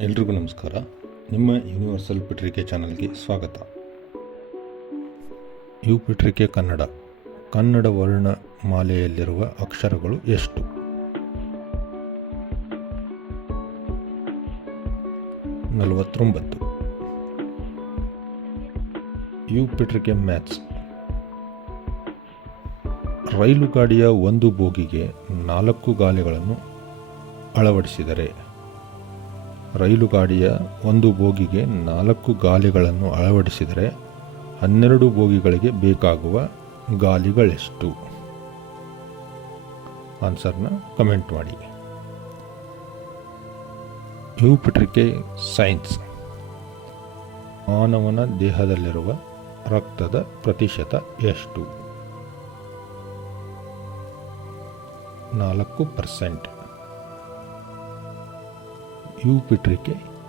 ಎಲ್ರಿಗೂ ನಮಸ್ಕಾರ. ನಿಮ್ಮ ಯೂನಿವರ್ಸಲ್ ಪಿಟ್ರಿಕೆ ಚಾನಲ್ಗೆ ಸ್ವಾಗತ. ಯು ಪಿಟ್ರಿಕೆ ಕನ್ನಡ. ಕನ್ನಡ ವರ್ಣಮಾಲೆಯಲ್ಲಿರುವ ಅಕ್ಷರಗಳು ಎಷ್ಟು? ನಲವತ್ತೊಂಬತ್ತು. You ಪಿಟ್ರಿಕೆ maths. ರೈಲು ಗಾಡಿಯ ಒಂದು ಬೋಗಿಗೆ ನಾಲ್ಕು ಗಾಲಿಗಳನ್ನು ಅಳವಡಿಸಿದರೆ ರೈಲು ಗಾಡಿಯ ಒಂದು ಬೋಗಿಗೆ ನಾಲ್ಕು ಗಾಲಿಗಳನ್ನು ಅಳವಡಿಸಿದರೆ ಹನ್ನೆರಡು ಬೋಗಿಗಳಿಗೆ ಬೇಕಾಗುವ ಗಾಲಿಗಳೆಷ್ಟು? ಆನ್ಸರ್ನ ಕಮೆಂಟ್ ಮಾಡಿ. ಇವು ಪತ್ರಿಕೆ ಸೈನ್ಸ್. ಮಾನವನ ದೇಹದಲ್ಲಿರುವ ರಕ್ತದ ಪ್ರತಿಶತ ಎಷ್ಟು? ನಾಲ್ಕು ಪರ್ಸೆಂಟ್. ಯು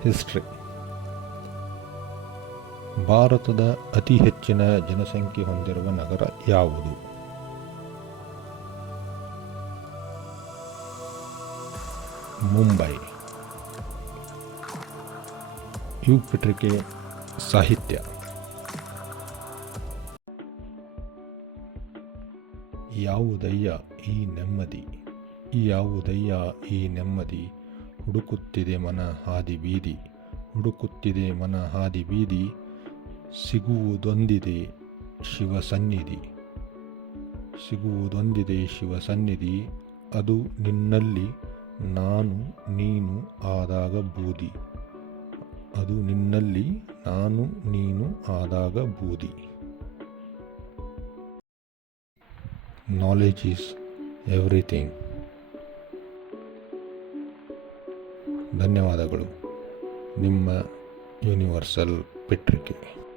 ಹಿಸ್ಟ್ರಿ ಭಾರತದ ಅತಿ ಹೆಚ್ಚಿನ ಜನಸಂಖ್ಯೆ ಹೊಂದಿರುವ ನಗರ ಯಾವುದು? ಮುಂಬೈ. ಯು ಸಾಹಿತ್ಯ. ಯಾವುದಯ್ಯ ಈ ನೆಮ್ಮದಿ? ಯಾವುದಯ್ಯ ಈ ನೆಮ್ಮದಿ? ಹುಡುಕುತ್ತಿದೆ ಮನ ಹಾದಿ ಬೀದಿ. ಹುಡುಕುತ್ತಿದೆ ಮನ ಹಾದಿ ಬೀದಿ. ಸಿಗುವುದೊಂದಿದೆ ಶಿವ ಸನ್ನಿಧಿ ಸಿಗುವುದೊಂದಿದೆ ಶಿವ ಸನ್ನಿಧಿ ಅದು ನಿನ್ನಲ್ಲಿ ನಾನು ನೀನು ಆದಾಗ ಬೂದಿ. ಅದು ನಿನ್ನಲ್ಲಿ ನಾನು ನೀನು ಆದಾಗ ಬೂದಿ. ನಾಲೆಜ್ ಈಸ್ ಎವ್ರಿಥಿಂಗ್ ಧನ್ಯವಾದಗಳು. ನಿಮ್ಮ ಯೂನಿವರ್ಸಲ್ ಪತ್ರಿಕೆ